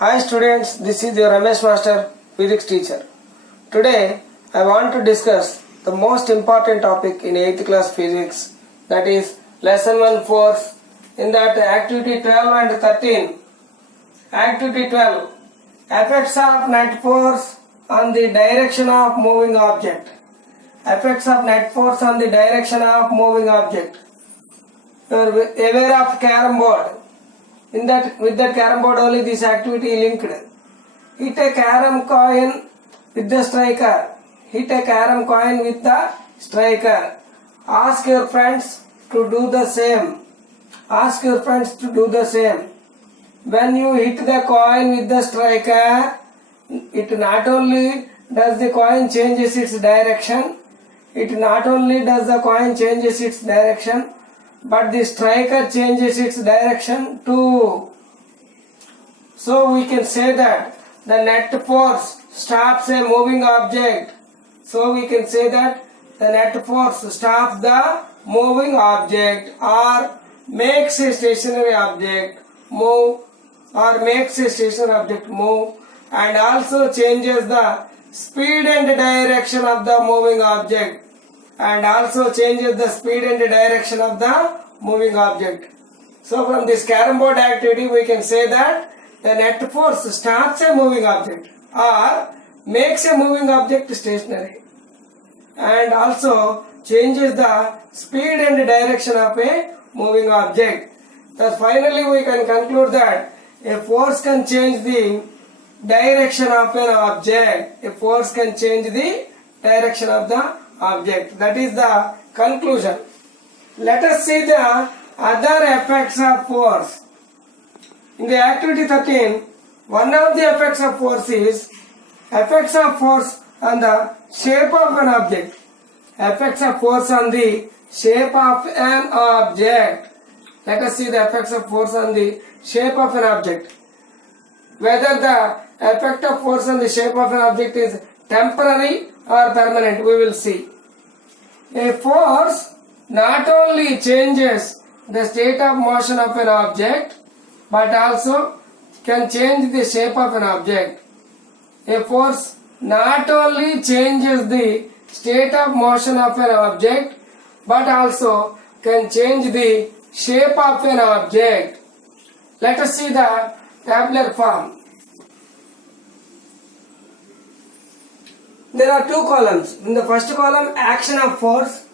Hi students, this is your Ramesh Master, Physics teacher. Today I want to discuss the most important topic in 8th class Physics, that is lesson 1 force. In that activity 12 and 13. Activity 12, effects of net force on the direction of moving object. Effects of net force on the direction of moving object. You are aware of carom board. With that carom board only this activity linked. Hit a carom coin with the striker. Hit a carom coin with the striker. Ask your friends to do the same. Ask your friends to do the same. When you hit the coin with the striker, it not only does the coin changes its direction, but the striker changes its direction too. So we can say that the net force stops a moving object. So we can say that the net force stops the moving object or makes a stationary object move and also changes the speed and direction of the moving object. So from this carom board activity we can say that the net force stops a moving object or makes a moving object stationary and also changes the speed and direction of a moving object. Thus finally we can conclude that a force can change the direction of an object. That is the conclusion. Let us see the other effects of force. In the activity 13, one of the effects of force is effects of force on the shape of an object. Effects of force on the shape of an object. Let us see the effects of force on the shape of an object. Whether the effect of force on the shape of an object is temporary or permanent, we will see. A force not only changes the state of motion of an object but also can change the shape of an object. A force not only changes the state of motion of an object but also can change the shape of an object. Let us see the tabular form. There are two columns. In the first column, action of force.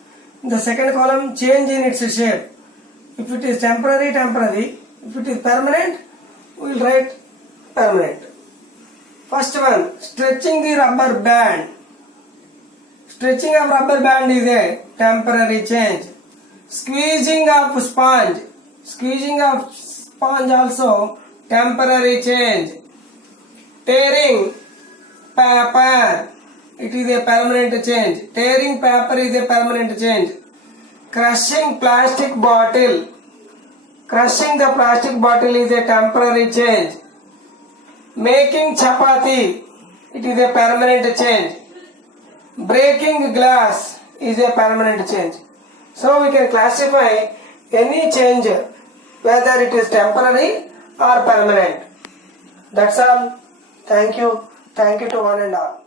In the second column, change in its shape. If it is temporary, temporary. If it is permanent, we will write permanent. First one, stretching the rubber band. Stretching of rubber band is a temporary change. Squeezing of sponge. Squeezing of sponge also temporary change. Tearing paper. It is a permanent change. Tearing paper is a permanent change. Crushing plastic bottle. Crushing the plastic bottle is a temporary change. Making chapati. It is a permanent change. Breaking glass is a permanent change. So we can classify any change whether it is temporary or permanent. That's all. Thank you. Thank you to one and all.